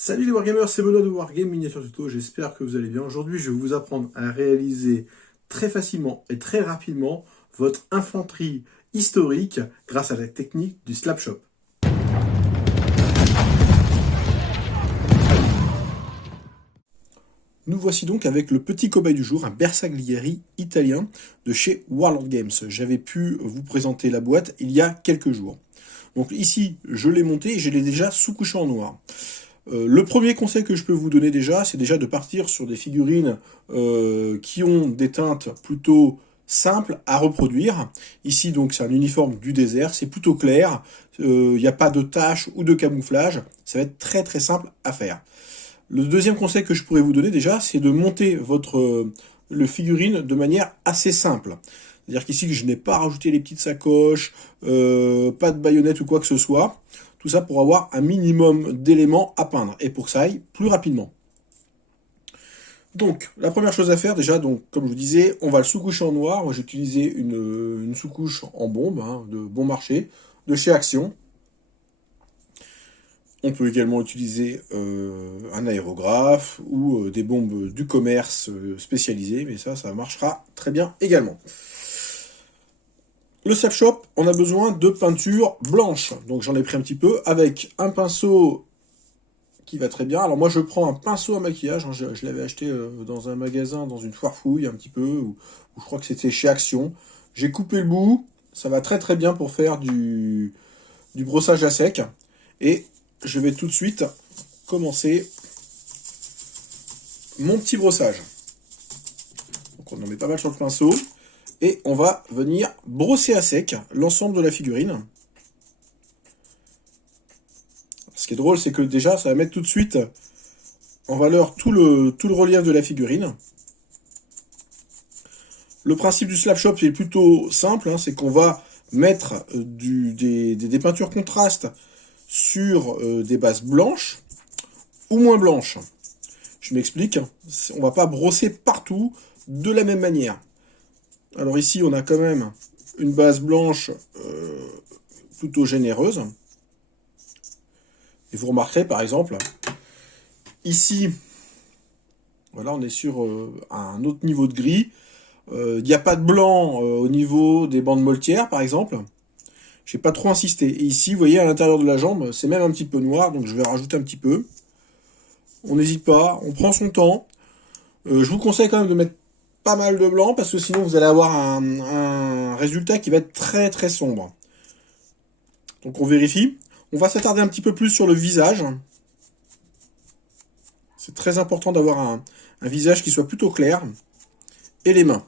Salut les Wargamers, c'est Benoît de Wargame Miniature Tuto, j'espère que vous allez bien. Aujourd'hui, je vais vous apprendre à réaliser très facilement et très rapidement votre infanterie historique grâce à la technique du Slapshot. Nous voici donc avec le petit cobaye du jour, un Bersaglieri italien de chez Warlord Games. J'avais pu vous présenter la boîte il y a quelques jours. Donc ici, je l'ai monté et je l'ai déjà sous-couché en noir. Le premier conseil que je peux vous donner déjà, c'est déjà de partir sur des figurines qui ont des teintes plutôt simples à reproduire. Ici, donc, c'est un uniforme du désert, c'est plutôt clair, il n'y a pas de taches ou de camouflage, ça va être très très simple à faire. Le deuxième conseil que je pourrais vous donner déjà, c'est de monter le figurine de manière assez simple. C'est-à-dire qu'ici, je n'ai pas rajouté les petites sacoches, pas de baïonnette ou quoi que ce soit. Tout ça pour avoir un minimum d'éléments à peindre et pour que ça aille plus rapidement. Donc, la première chose à faire, déjà, donc, comme je vous disais, on va le sous-coucher en noir. Moi, j'ai utilisé une sous-couche en bombe, de bon marché, de chez Action. On peut également utiliser un aérographe ou des bombes du commerce spécialisées, mais ça marchera très bien également. Le Slapshot, on a besoin de peinture blanche. Donc j'en ai pris un petit peu avec un pinceau qui va très bien. Alors moi je prends un pinceau à maquillage. Je l'avais acheté dans un magasin, dans une foire fouille un petit peu, ou je crois que c'était chez Action. J'ai coupé le bout. Ça va très très bien pour faire du brossage à sec. Et je vais tout de suite commencer mon petit brossage. Donc on en met pas mal sur le pinceau. Et on va venir brosser à sec l'ensemble de la figurine. Ce qui est drôle, c'est que déjà, ça va mettre tout de suite en valeur tout le relief de la figurine. Le principe du Slapshot est plutôt simple, c'est qu'on va mettre des peintures contrastes sur des bases blanches ou moins blanches. Je m'explique, on ne va pas brosser partout de la même manière. Alors ici, on a quand même une base blanche plutôt généreuse. Et vous remarquerez, par exemple, ici, voilà, on est sur un autre niveau de gris. Il n'y a pas de blanc au niveau des bandes moltières, par exemple. Je n'ai pas trop insisté. Et ici, vous voyez, à l'intérieur de la jambe, c'est même un petit peu noir, donc je vais rajouter un petit peu. On n'hésite pas, on prend son temps. Je vous conseille quand même de mettre pas mal de blanc, parce que sinon vous allez avoir un résultat qui va être très très sombre. Donc on vérifie. On va s'attarder un petit peu plus sur le visage. C'est très important d'avoir un visage qui soit plutôt clair. Et les mains.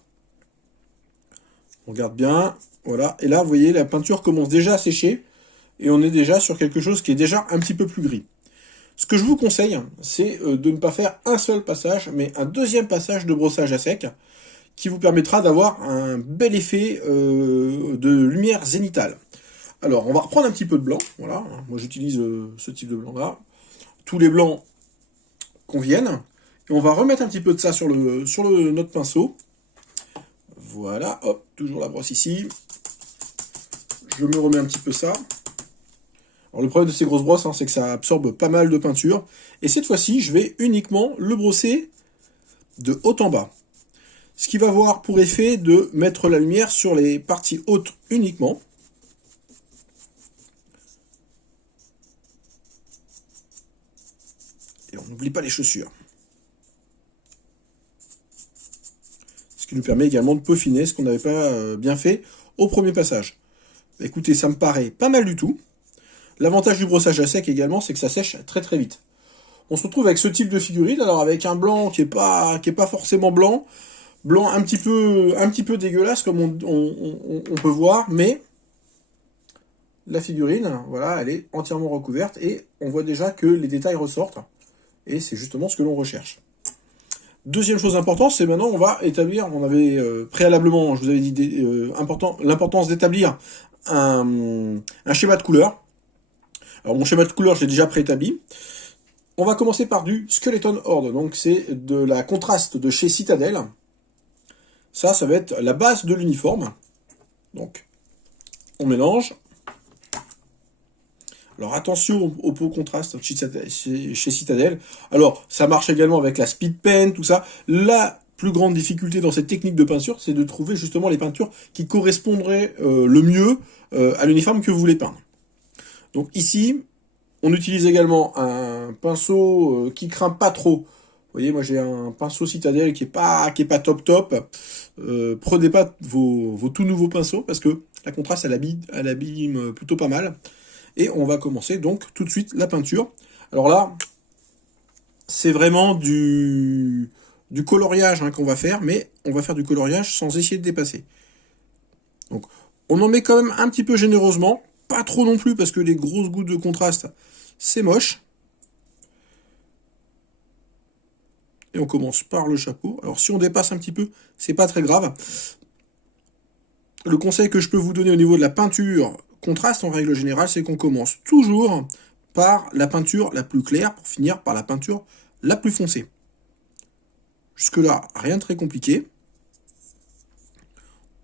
On regarde bien. Voilà. Et là, vous voyez, la peinture commence déjà à sécher. Et on est déjà sur quelque chose qui est déjà un petit peu plus gris. Ce que je vous conseille, c'est de ne pas faire un seul passage, mais un deuxième passage de brossage à sec, qui vous permettra d'avoir un bel effet de lumière zénitale. Alors, on va reprendre un petit peu de blanc. Voilà, moi j'utilise ce type de blanc-là. Tous les blancs conviennent. Et on va remettre un petit peu de ça sur notre pinceau. Voilà, hop, toujours la brosse ici. Je me remets un petit peu ça. Alors le problème de ces grosses brosses, c'est que ça absorbe pas mal de peinture. Et cette fois-ci, je vais uniquement le brosser de haut en bas. Ce qui va avoir pour effet de mettre la lumière sur les parties hautes uniquement. Et on n'oublie pas les chaussures. Ce qui nous permet également de peaufiner ce qu'on n'avait pas bien fait au premier passage. Écoutez, ça me paraît pas mal du tout. L'avantage du brossage à sec également, c'est que ça sèche très très vite. On se retrouve avec ce type de figurine, alors avec un blanc qui est pas forcément blanc un petit peu dégueulasse comme on peut voir, mais la figurine, voilà, elle est entièrement recouverte et on voit déjà que les détails ressortent et c'est justement ce que l'on recherche. Deuxième chose importante, c'est maintenant on va établir, on avait préalablement, je vous avais dit l'importance d'établir un schéma de couleur. Alors mon schéma de couleur, je l'ai déjà préétabli. On va commencer par du Skeleton Horde, donc c'est de la contraste de chez Citadel. Ça va être la base de l'uniforme. Donc, on mélange. Alors attention au pot contraste chez Citadel. Alors ça marche également avec la Speed Pen, tout ça. La plus grande difficulté dans cette technique de peinture, c'est de trouver justement les peintures qui correspondraient le mieux à l'uniforme que vous voulez peindre. Donc ici, on utilise également un pinceau qui craint pas trop. Vous voyez, moi j'ai un pinceau Citadel qui est pas top. Prenez pas vos tout nouveaux pinceaux parce que la contraste elle abîme plutôt pas mal. Et on va commencer donc tout de suite la peinture. Alors là, c'est vraiment du coloriage qu'on va faire, mais on va faire du coloriage sans essayer de dépasser. Donc on en met quand même un petit peu généreusement, pas trop non plus parce que les grosses gouttes de contraste, c'est moche. Et on commence par le chapeau. Alors si on dépasse un petit peu, c'est pas très grave. Le conseil que je peux vous donner au niveau de la peinture contraste en règle générale, c'est qu'on commence toujours par la peinture la plus claire pour finir par la peinture la plus foncée. Jusque là, rien de très compliqué.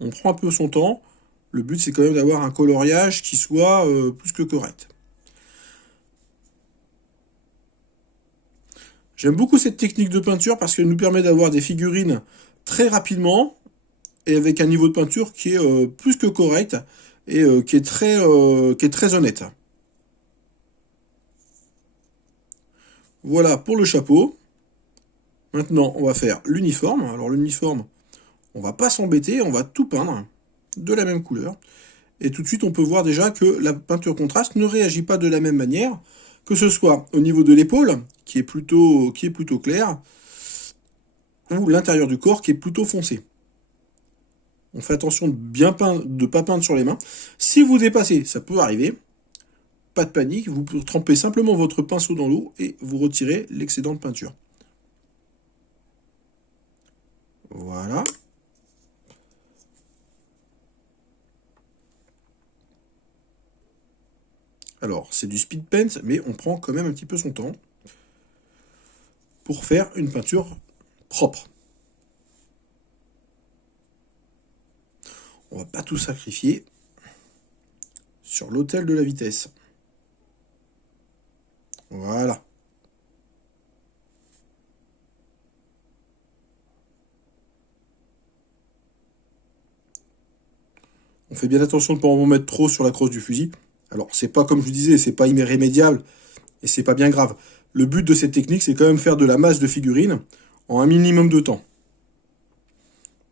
On prend un peu son temps. Le but c'est quand même d'avoir un coloriage qui soit plus que correct. J'aime beaucoup cette technique de peinture parce qu'elle nous permet d'avoir des figurines très rapidement et avec un niveau de peinture qui est plus que correct et qui est très honnête. Voilà pour le chapeau. Maintenant, on va faire l'uniforme. Alors l'uniforme, on va pas s'embêter, on va tout peindre de la même couleur. Et tout de suite, on peut voir déjà que la peinture contraste ne réagit pas de la même manière, que ce soit au niveau de l'épaule, qui est plutôt clair, ou l'intérieur du corps, qui est plutôt foncé. On fait attention de ne pas peindre sur les mains. Si vous dépassez, ça peut arriver, pas de panique, vous trempez simplement votre pinceau dans l'eau et vous retirez l'excédent de peinture. Voilà. Alors, c'est du speed paint, mais on prend quand même un petit peu son temps pour faire une peinture propre. On va pas tout sacrifier sur l'autel de la vitesse. Voilà. On fait bien attention de ne pas en mettre trop sur la crosse du fusil. Alors, c'est pas comme je vous disais, c'est pas irrémédiable et c'est pas bien grave. Le but de cette technique, c'est quand même faire de la masse de figurines en un minimum de temps.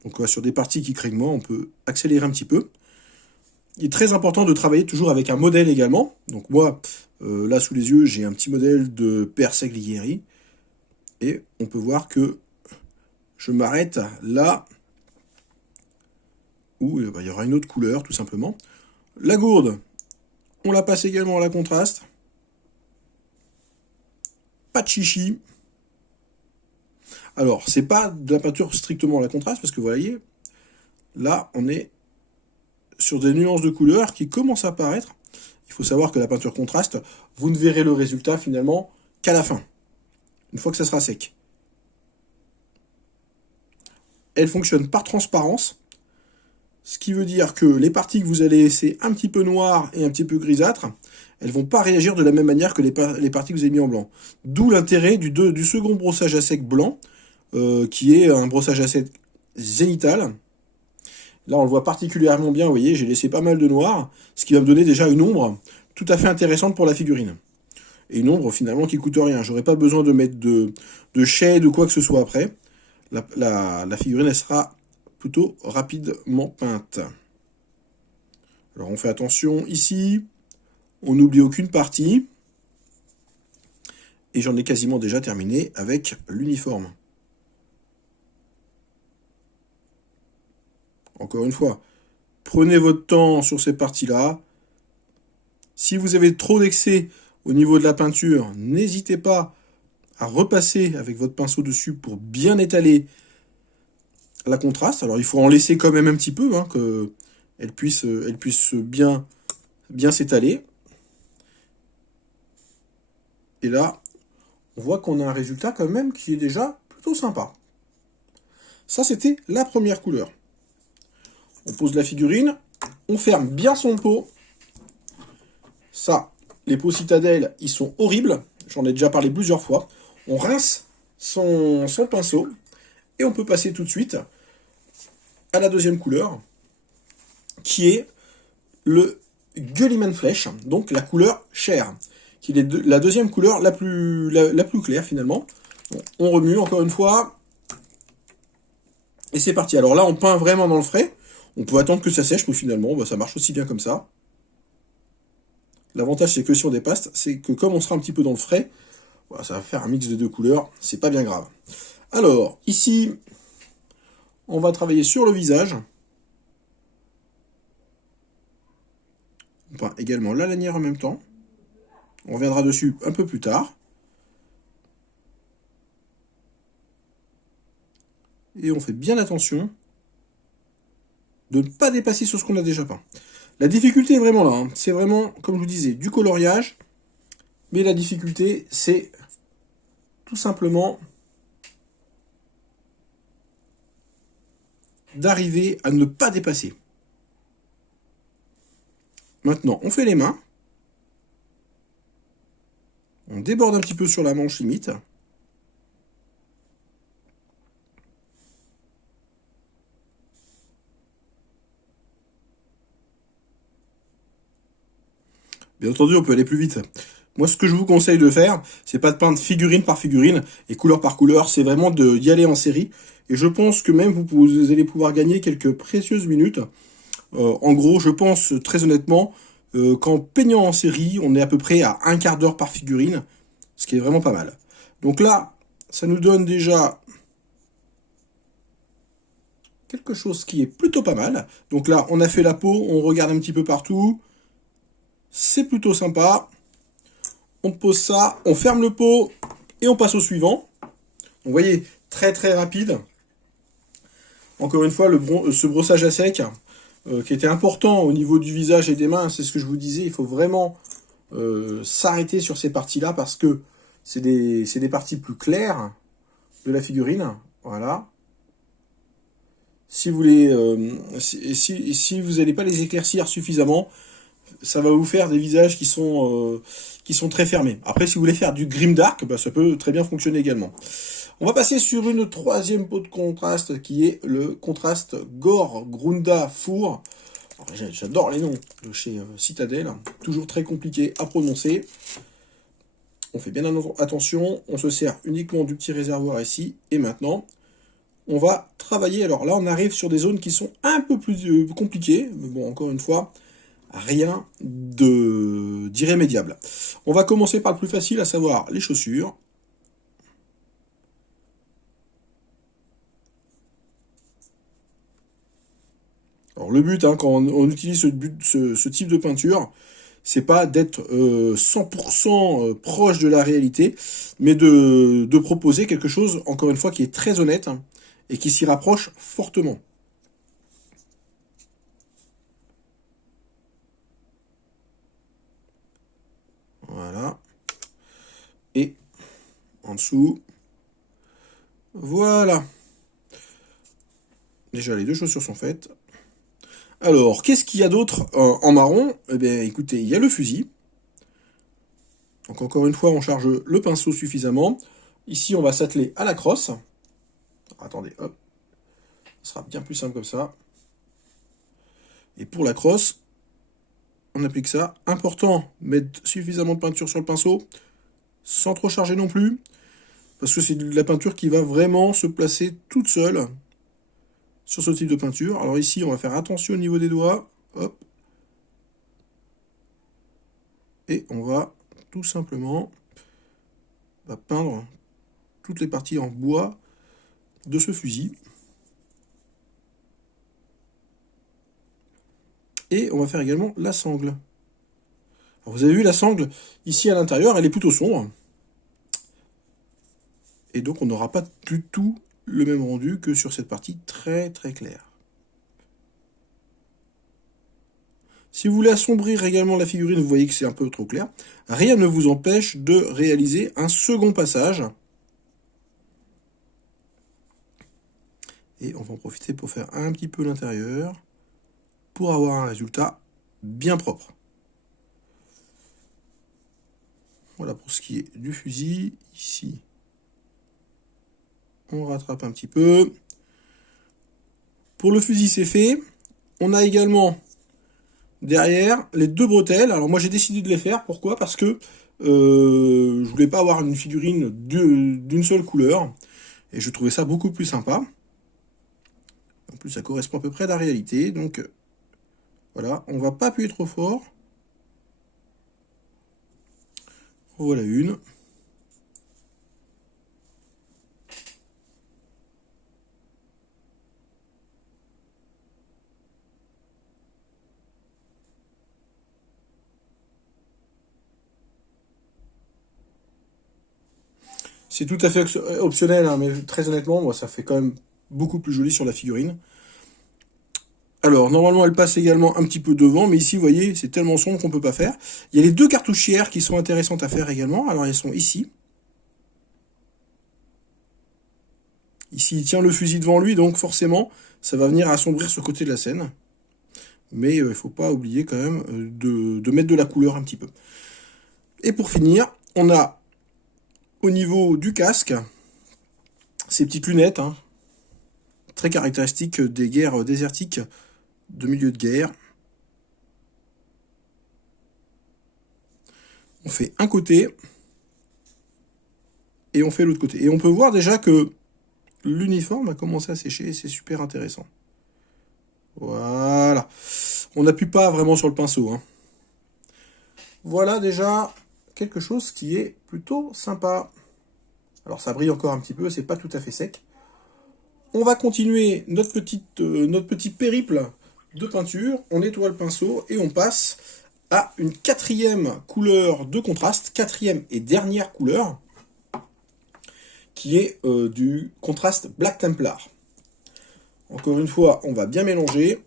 Donc sur des parties qui craignent moins, on peut accélérer un petit peu. Il est très important de travailler toujours avec un modèle également. Donc moi, là sous les yeux, j'ai un petit modèle de Perseglieri. Et on peut voir que je m'arrête là où il y aura une autre couleur, tout simplement. La gourde, on la passe également à la contraste. Pas de chichi. Alors, c'est pas de la peinture strictement à la contraste, parce que vous voyez, là, on est sur des nuances de couleurs qui commencent à apparaître. Il faut savoir que la peinture contraste, vous ne verrez le résultat finalement qu'à la fin, une fois que ça sera sec. Elle fonctionne par transparence, ce qui veut dire que les parties que vous allez laisser un petit peu noires et un petit peu grisâtres, elles vont pas réagir de la même manière que les parties que vous avez mis en blanc. D'où l'intérêt du second brossage à sec blanc, qui est un brossage à sec zénithal. Là, on le voit particulièrement bien, vous voyez, j'ai laissé pas mal de noir, ce qui va me donner déjà une ombre tout à fait intéressante pour la figurine. Et une ombre, finalement, qui coûte rien. J'aurais pas besoin de mettre de shade ou quoi que ce soit après. La figurine, elle sera plutôt rapidement peinte. Alors, on fait attention ici. On n'oublie aucune partie. Et j'en ai quasiment déjà terminé avec l'uniforme. Encore une fois, prenez votre temps sur ces parties-là. Si vous avez trop d'excès au niveau de la peinture, n'hésitez pas à repasser avec votre pinceau dessus pour bien étaler la contraste. Alors il faut en laisser quand même un petit peu, qu'elle puisse bien s'étaler. Et là, on voit qu'on a un résultat quand même qui est déjà plutôt sympa. Ça, c'était la première couleur. On pose la figurine, on ferme bien son pot. Ça, les peaux citadelles, ils sont horribles. J'en ai déjà parlé plusieurs fois. On rince son pinceau et on peut passer tout de suite à la deuxième couleur, qui est le Gulliman Flèche, donc la couleur chair, qui est la deuxième couleur la plus claire finalement. Bon, on remue encore une fois, et c'est parti. Alors là, on peint vraiment dans le frais. On peut attendre que ça sèche, mais finalement, bah, ça marche aussi bien comme ça. L'avantage, c'est que si on dépasse, c'est que comme on sera un petit peu dans le frais, voilà, ça va faire un mix de deux couleurs, c'est pas bien grave. Alors, ici, on va travailler sur le visage. On peint également la lanière en même temps. On reviendra dessus un peu plus tard. Et on fait bien attention de ne pas dépasser sur ce qu'on a déjà peint. La difficulté est vraiment là. Hein. C'est vraiment, comme je vous disais, du coloriage. Mais la difficulté, c'est tout simplement d'arriver à ne pas dépasser. Maintenant, on fait les mains. On déborde un petit peu sur la manche limite. Bien entendu, on peut aller plus vite. Moi, ce que je vous conseille de faire, c'est pas de peindre figurine par figurine et couleur par couleur, c'est vraiment d'y aller en série. Et je pense que même vous allez pouvoir gagner quelques précieuses minutes. En gros, je pense très honnêtement qu'en peignant en série, on est à peu près à un quart d'heure par figurine, ce qui est vraiment pas mal. Donc là, ça nous donne déjà quelque chose qui est plutôt pas mal. Donc là, on a fait la peau, on regarde un petit peu partout. C'est plutôt sympa. On pose ça, on ferme le pot et on passe au suivant. Vous voyez, très très rapide. Encore une fois, ce brossage à sec, qui était important au niveau du visage et des mains, c'est ce que je vous disais, il faut vraiment s'arrêter sur ces parties-là parce que c'est des parties plus claires de la figurine. Voilà. Si vous si vous n'allez pas les éclaircir suffisamment, ça va vous faire des visages qui sont très fermés. Après, si vous voulez faire du grimdark, bah, ça peut très bien fonctionner également. On va passer sur une troisième peau de contraste qui est le contraste Gore Grunda Four. J'adore les noms de chez Citadel, toujours très compliqué à prononcer. On fait bien attention, on se sert uniquement du petit réservoir ici. Et maintenant, on va travailler. Alors là, on arrive sur des zones qui sont un peu plus compliquées. Mais bon, encore une fois, rien d'irrémédiable. On va commencer par le plus facile, à savoir les chaussures. Alors le but, hein, quand on utilise ce type de peinture, c'est pas d'être 100% proche de la réalité, mais de proposer quelque chose, encore une fois, qui est très honnête hein, et qui s'y rapproche fortement. Voilà. Et en dessous. Voilà. Déjà, les deux chaussures sont faites. Alors, qu'est-ce qu'il y a d'autre en marron? Eh bien, écoutez, il y a le fusil. Donc, encore une fois, on charge le pinceau suffisamment. Ici, on va s'atteler à la crosse. Attendez, hop. Ce sera bien plus simple comme ça. Et pour la crosse, on applique ça. Important, mettre suffisamment de peinture sur le pinceau, sans trop charger non plus. Parce que c'est de la peinture qui va vraiment se placer toute seule sur ce type de peinture. Alors ici, on va faire attention au niveau des doigts. Hop. Et on va tout simplement peindre toutes les parties en bois de ce fusil. Et on va faire également la sangle. Alors vous avez vu la sangle, ici à l'intérieur, elle est plutôt sombre. Et donc on n'aura pas du tout le même rendu que sur cette partie très très claire. Si vous voulez assombrir également la figurine, vous voyez que c'est un peu trop clair. Rien ne vous empêche de réaliser un second passage. Et on va en profiter pour faire un petit peu l'intérieur pour avoir un résultat bien propre. Voilà pour ce qui est du fusil. Ici, on rattrape un petit peu. Pour le fusil, c'est fait. On a également derrière les deux bretelles. Alors moi j'ai décidé de les faire. Pourquoi? Parce que je voulais pas avoir une figurine d'une seule couleur. Et je trouvais ça beaucoup plus sympa. En plus ça correspond à peu près à la réalité. Donc voilà, on va pas appuyer trop fort. Voilà une. C'est tout à fait optionnel, hein, mais très honnêtement, moi, ça fait quand même beaucoup plus joli sur la figurine. Alors, normalement, elle passe également un petit peu devant, mais ici, vous voyez, c'est tellement sombre qu'on peut pas faire. Il y a les deux cartouchières qui sont intéressantes à faire également. Alors, elles sont ici. Ici, il tient le fusil devant lui, donc forcément, ça va venir assombrir ce côté de la scène. Mais il ne faut pas oublier quand même de mettre de la couleur un petit peu. Et pour finir, on a au niveau du casque, ces petites lunettes, hein, très caractéristiques des guerres désertiques de milieu de guerre. On fait un côté et on fait l'autre côté. Et on peut voir déjà que l'uniforme a commencé à sécher et c'est super intéressant. Voilà. On n'appuie pas vraiment sur le pinceau, hein. Voilà déjà quelque chose qui est plutôt sympa. Alors ça brille encore un petit peu, c'est pas tout à fait sec. On va continuer notre petit périple de peinture. On nettoie le pinceau et on passe à une quatrième couleur de contraste, quatrième et dernière couleur, qui est du contraste Black Templar. Encore une fois, on va bien mélanger.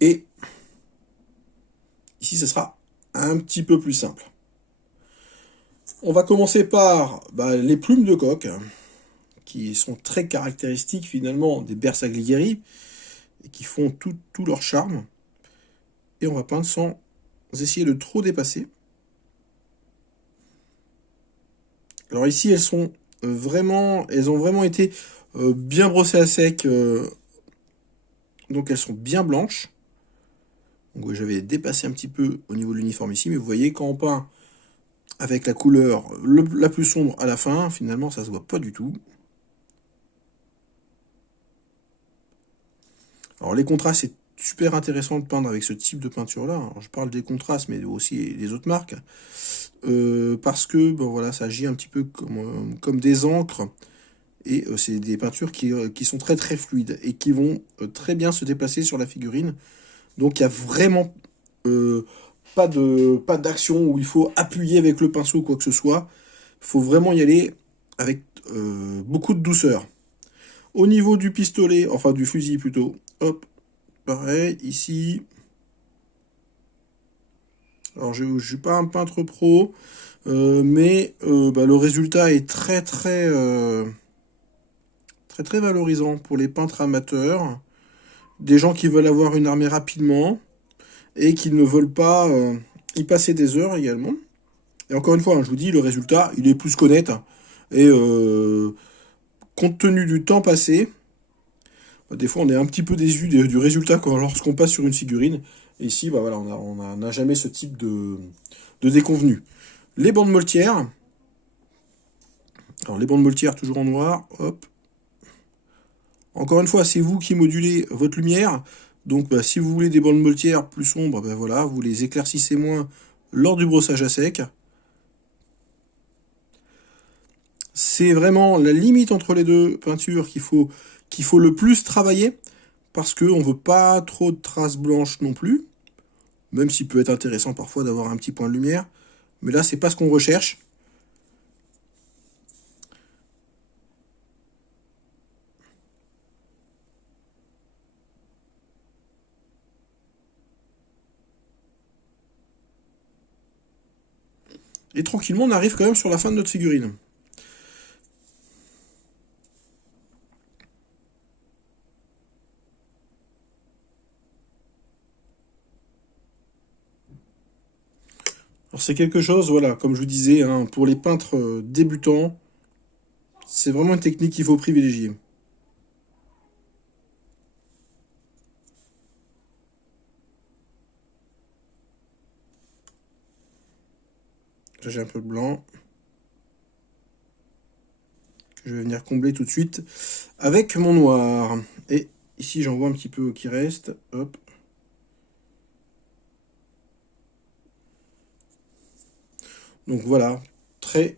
Et ici, ce sera un petit peu plus simple. On va commencer par les plumes de coq, qui sont très caractéristiques finalement des Bersaglieri, et qui font tout leur charme. Et on va peindre sans essayer de trop dépasser. Alors ici, elles ont vraiment été bien brossées à sec, donc elles sont bien blanches. Donc j'avais dépassé un petit peu au niveau de l'uniforme ici, mais vous voyez, quand on peint avec la couleur la plus sombre à la fin, finalement ça se voit pas du tout. Alors les contrastes, c'est super intéressant de peindre avec ce type de peinture là. Alors, je parle des contrastes, mais aussi les autres marques, parce que voilà, ça agit un petit peu comme des encres, et c'est des peintures qui sont très très fluides et qui vont très bien se déplacer sur la figurine. Donc il y a vraiment pas d'action où il faut appuyer avec le pinceau ou quoi que ce soit. Il faut vraiment y aller avec beaucoup de douceur. Au niveau du pistolet, enfin du fusil plutôt, hop, pareil, ici. Alors je ne suis pas un peintre pro, mais le résultat est très valorisant pour les peintres amateurs, des gens qui veulent avoir une armée rapidement et qui ne veulent pas y passer des heures également. Et encore une fois, hein, je vous dis, le résultat, il est plus qu'honnête. Et compte tenu du temps passé, des fois on est un petit peu déçu du résultat lorsqu'on passe sur une figurine. Et ici, voilà, on n'a jamais ce type de déconvenu. Les bandes moltières. Alors les bandes moltières toujours en noir. Hop. Encore une fois, c'est vous qui modulez votre lumière. Donc si vous voulez des bandes moltières plus sombres, voilà, vous les éclaircissez moins lors du brossage à sec. C'est vraiment la limite entre les deux peintures qu'il faut le plus travailler, parce qu'on ne veut pas trop de traces blanches non plus, même s'il peut être intéressant parfois d'avoir un petit point de lumière. Mais là, c'est pas ce qu'on recherche. Et tranquillement, on arrive quand même sur la fin de notre figurine. Alors c'est quelque chose, voilà, comme je vous disais, hein, pour les peintres débutants, c'est vraiment une technique qu'il faut privilégier. Là j'ai un peu de blanc, que je vais venir combler tout de suite avec mon noir. Et ici j'en vois un petit peu qui reste, hop. Donc voilà, très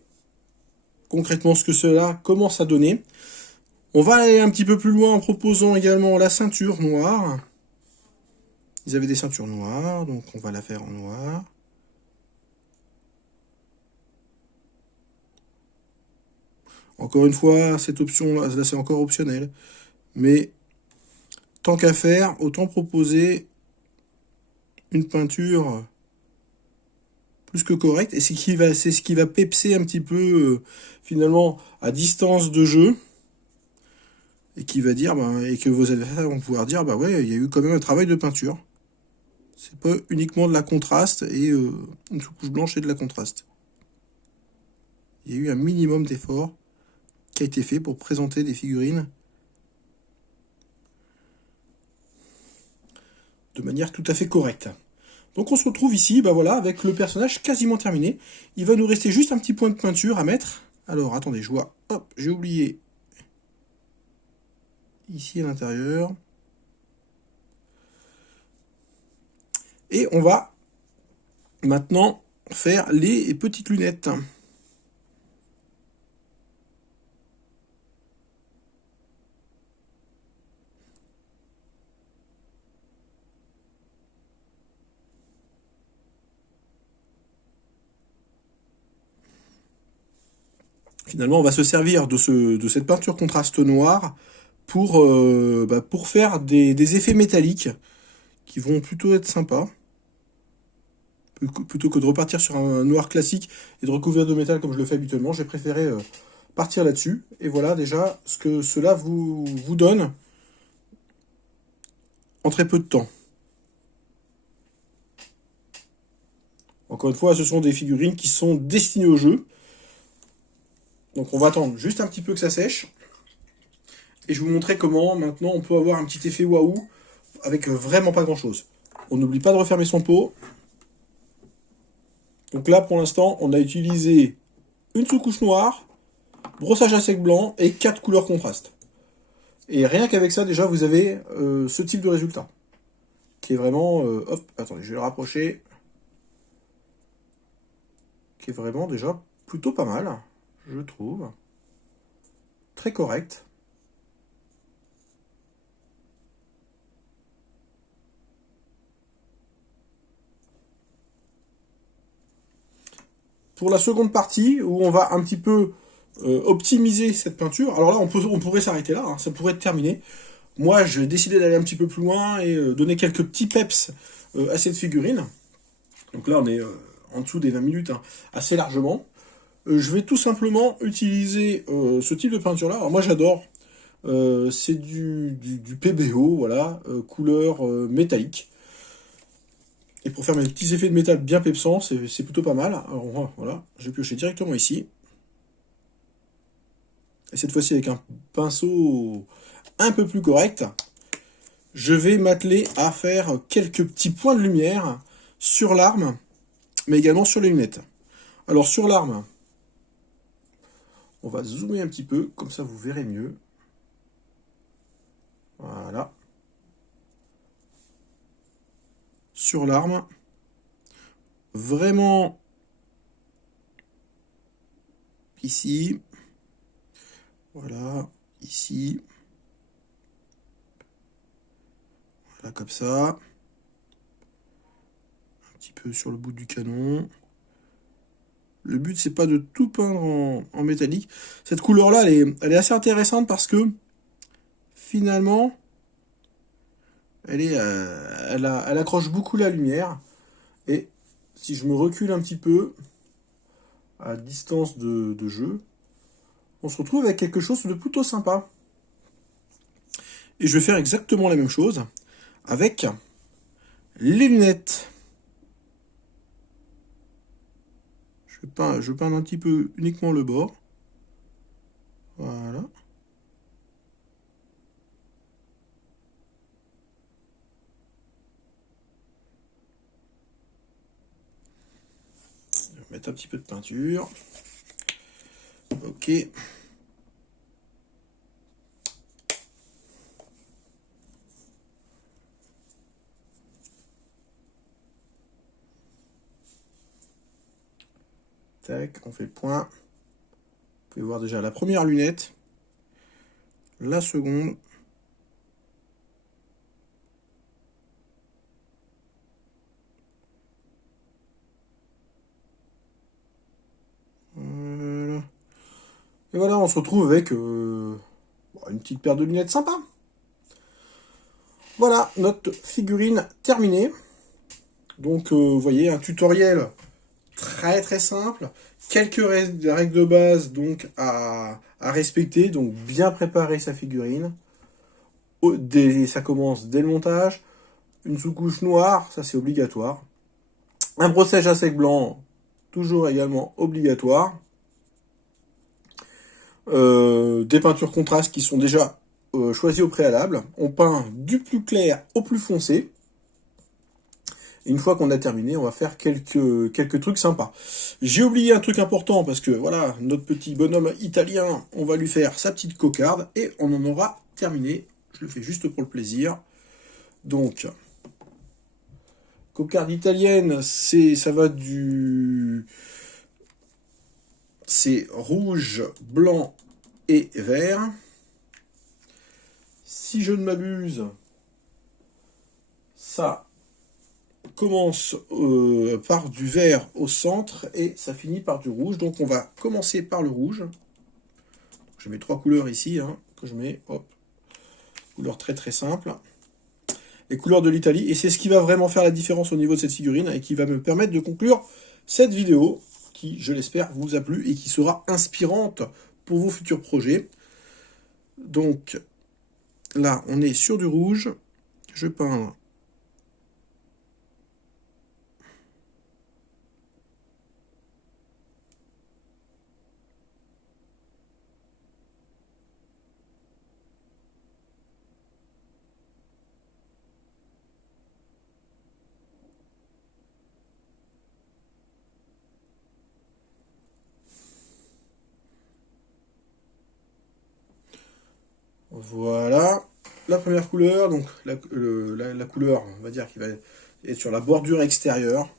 concrètement ce que cela commence à donner. On va aller un petit peu plus loin en proposant également la ceinture noire. Ils avaient des ceintures noires, donc on va la faire en noir. Encore une fois, cette option là c'est encore optionnel. Mais tant qu'à faire, autant proposer une peinture plus que correcte. Et c'est ce qui va pepser un petit peu, finalement, à distance de jeu. Et qui va dire, et que vos adversaires vont pouvoir dire, bah ouais, il y a eu quand même un travail de peinture. C'est pas uniquement de la contraste et une sous-couche blanche et de la contraste. Il y a eu un minimum d'effort qui a été fait pour présenter des figurines de manière tout à fait correcte. Donc on se retrouve ici, bah voilà, avec le personnage quasiment terminé. Il va nous rester juste un petit point de peinture à mettre. Alors attendez, je vois, hop, j'ai oublié ici à l'intérieur. Et on va maintenant faire les petites lunettes. Finalement, on va se servir de cette peinture contraste noir pour faire des effets métalliques qui vont plutôt être sympas. Plutôt que de repartir sur un noir classique et de recouvrir de métal comme je le fais habituellement, j'ai préféré partir là-dessus. Et voilà déjà ce que cela vous donne en très peu de temps. Encore une fois, ce sont des figurines qui sont destinées au jeu. Donc on va attendre juste un petit peu que ça sèche. Et je vais vous montrer comment maintenant on peut avoir un petit effet waouh avec vraiment pas grand chose. On n'oublie pas de refermer son pot. Donc là pour l'instant on a utilisé une sous-couche noire, brossage à sec blanc et 4 couleurs contrastes. Et rien qu'avec ça déjà vous avez ce type de résultat. Qui est vraiment... hop, attendez, je vais le rapprocher. Qui est vraiment déjà plutôt pas mal, je trouve. Très correct. Pour la seconde partie, où on va un petit peu optimiser cette peinture, alors là, on pourrait s'arrêter là, hein, ça pourrait être terminé. Moi, j'ai décidé d'aller un petit peu plus loin et donner quelques petits peps à cette figurine. Donc là, on est en dessous des 20 minutes, hein, assez largement. Je vais tout simplement utiliser ce type de peinture-là. Alors moi, j'adore. C'est du PBO, voilà, couleur métallique. Et pour faire mes petits effets de métal bien pepsants, c'est plutôt pas mal. Alors voilà, j'ai pioché directement ici. Et cette fois-ci avec un pinceau un peu plus correct, je vais m'atteler à faire quelques petits points de lumière sur l'arme, mais également sur les lunettes. Alors sur l'arme, on va zoomer un petit peu, comme ça vous verrez mieux. Voilà. Sur l'arme, vraiment ici, voilà, ici, voilà comme ça, un petit peu sur le bout du canon. Le but c'est pas de tout peindre en métallique. Cette couleur là elle est assez intéressante parce que finalement elle accroche beaucoup la lumière. Et si je me recule un petit peu à distance de jeu, on se retrouve avec quelque chose de plutôt sympa. Et je vais faire exactement la même chose avec les lunettes. Je peins un petit peu uniquement le bord. Voilà. Je vais mettre un petit peu de peinture. Ok. Tac, on fait le point. Vous pouvez voir déjà la première lunette. La seconde. Voilà. Et voilà, on se retrouve avec une petite paire de lunettes sympa. Voilà, notre figurine terminée. Donc, vous voyez, un tutoriel très très simple. Quelques règles de base donc à respecter. Donc, bien préparer sa figurine. Ça commence dès le montage. Une sous-couche noire, ça c'est obligatoire. Un brossage à sec blanc, toujours également obligatoire. Des peintures contrastes qui sont déjà choisies au préalable. On peint du plus clair au plus foncé. Et une fois qu'on a terminé, on va faire quelques trucs sympas. J'ai oublié un truc important parce que voilà, notre petit bonhomme italien, on va lui faire sa petite cocarde et on en aura terminé. Je le fais juste pour le plaisir. Donc, cocarde italienne, ça va c'est rouge, blanc et vert. Si je ne m'abuse, ça commence par du vert au centre et ça finit par du rouge. Donc on va commencer par le rouge. Je mets 3 couleurs ici, que je mets, hop, couleur très très simple. Les couleurs de l'Italie, et c'est ce qui va vraiment faire la différence au niveau de cette figurine et qui va me permettre de conclure cette vidéo qui, je l'espère, vous a plu et qui sera inspirante pour vos futurs projets. Donc là, on est sur du rouge. Je peins voilà, la première couleur, donc la couleur, on va dire, qui va être sur la bordure extérieure.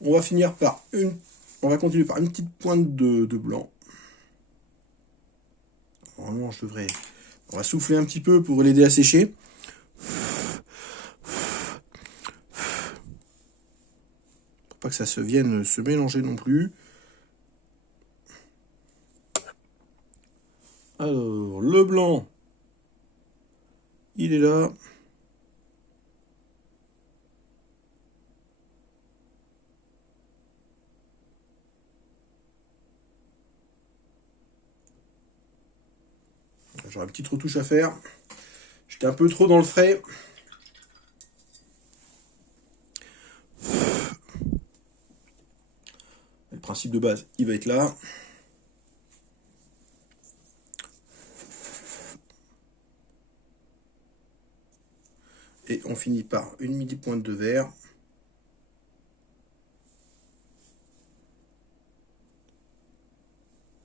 On va finir par on va continuer par une petite pointe de blanc. Normalement, on va souffler un petit peu pour l'aider à sécher. Pour pas que ça vienne se mélanger non plus. Alors, le blanc, il est là. J'aurai une petite retouche à faire. J'étais un peu trop dans le frais. Le principe de base, il va être là. Et on finit par une midi pointe de vert.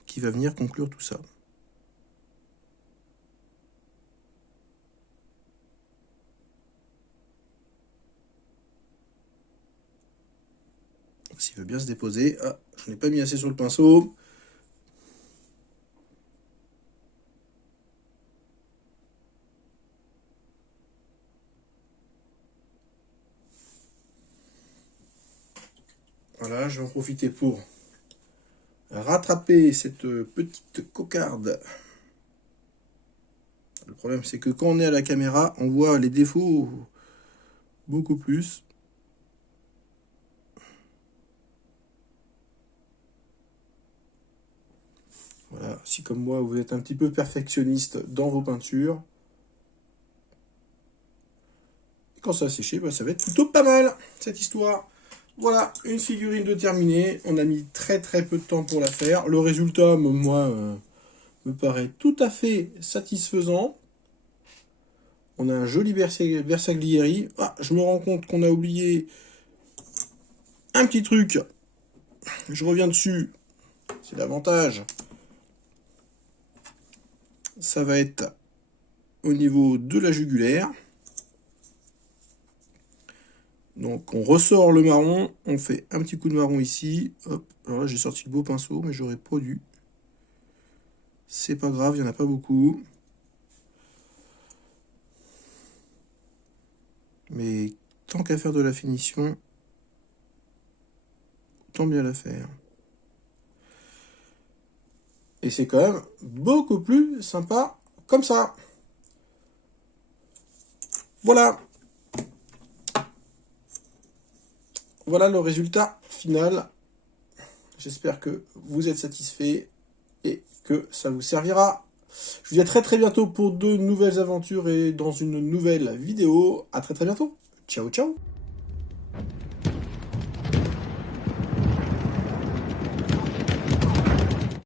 Qui va venir conclure tout ça. S'il veut bien se déposer. Ah, je n'ai pas mis assez sur le pinceau. Voilà, je vais en profiter pour rattraper cette petite cocarde. Le problème, c'est que quand on est à la caméra, on voit les défauts beaucoup plus. Voilà, si comme moi, vous êtes un petit peu perfectionniste dans vos peintures, et quand ça va sécher, ça va être plutôt pas mal, cette histoire. Voilà, une figurine de terminée. On a mis très peu de temps pour la faire. Le résultat, moi, me paraît tout à fait satisfaisant. On a un joli Bersaglieri. Ah, je me rends compte qu'on a oublié un petit truc. Je reviens dessus. C'est l'avantage. Ça va être au niveau de la jugulaire. Donc on ressort le marron, on fait un petit coup de marron ici. Hop. Alors là j'ai sorti le beau pinceau, mais j'aurais pas dû. C'est pas grave, il n'y en a pas beaucoup. Mais tant qu'à faire de la finition, autant bien la faire. Et c'est quand même beaucoup plus sympa comme ça. Voilà. Voilà le résultat final. J'espère que vous êtes satisfaits et que ça vous servira. Je vous dis à très bientôt pour de nouvelles aventures et dans une nouvelle vidéo. À très bientôt. Ciao ciao.